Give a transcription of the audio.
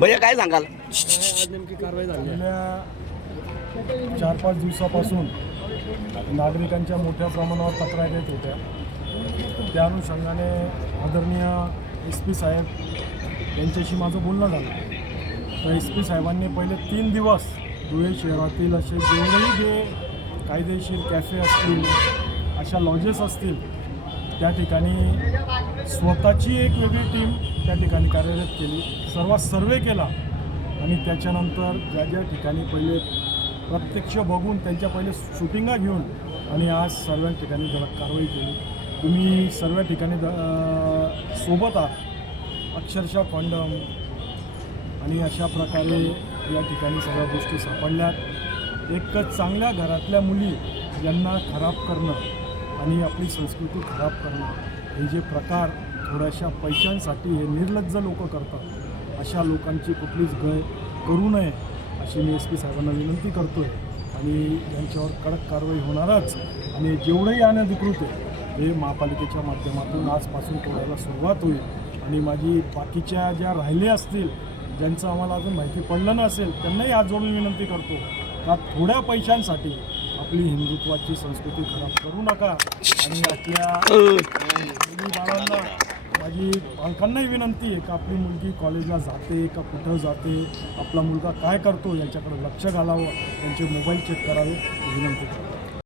भैया काय सांगाल? गेल्या चार पाच दिवसापासून नागरिकांच्या मोठ्या प्रमाणावर तक्रारी येत होत्या. त्या अनुषंगाने आदरणीय एस पी साहेब यांच्याशी माझं बोलणं झालं. तर एस पी साहेबांनी पहिले तीन दिवस धुळे शहरातील असे जेवढेही जे कायदेशीर कॅफे असतील अशा लॉजेस असतील त्या ठिकाणी स्वतःची एक वेगळी टीम त्या ठिकाणी कार्यरत केली. सर्वात सर्वे केला. आणि त्याच्यानंतर ज्या ज्या ठिकाणी पहिले प्रत्यक्ष बघून त्यांच्या पहिले शूटिंगा घेऊन आणि आज सर्व ठिकाणी जरा कारवाई केली. तुम्ही सर्व ठिकाणी सोबत आहात. अक्षरशः कॉन्डम आणि अशा प्रकारे या ठिकाणी सगळ्या गोष्टी सापडल्यात. एक चांगल्या घरातल्या मुली यांना खराब करणं आणि आपली संस्कृती खराब करणं हे जे प्रकार थोड्याशा पैशांसाठी हे निर्लज्ज लोक करतात अशा लोकांची कुठलीच गय करू नये अशी मी एस पी साहेबांना विनंती करतो आहे आणि यांच्यावर कडक कारवाई होणारच. आणि जेवढंही अनधिकृत आहे हे महापालिकेच्या माध्यमातून आजपासून तोडायला सुरुवात होईल. आणि माझी बाकीच्या ज्या राहिल्या असतील ज्यांचं आम्हाला अजून माहिती पडलं नसेल त्यांनाही आज जोडून विनंती करतो का थोड्या पैशांसाठी आपली हिंदुत्वाची संस्कृती खराब करू नका. आणि आपल्या मुली बाळांना माझी पालकांनाही विनंती आहे का आपली मुलगी कॉलेजला जाते का कुठं जाते आपला मुलगा काय करतो याच्याकडे लक्ष घालावं त्यांचे मोबाईल चेक करावे विनंती करतो.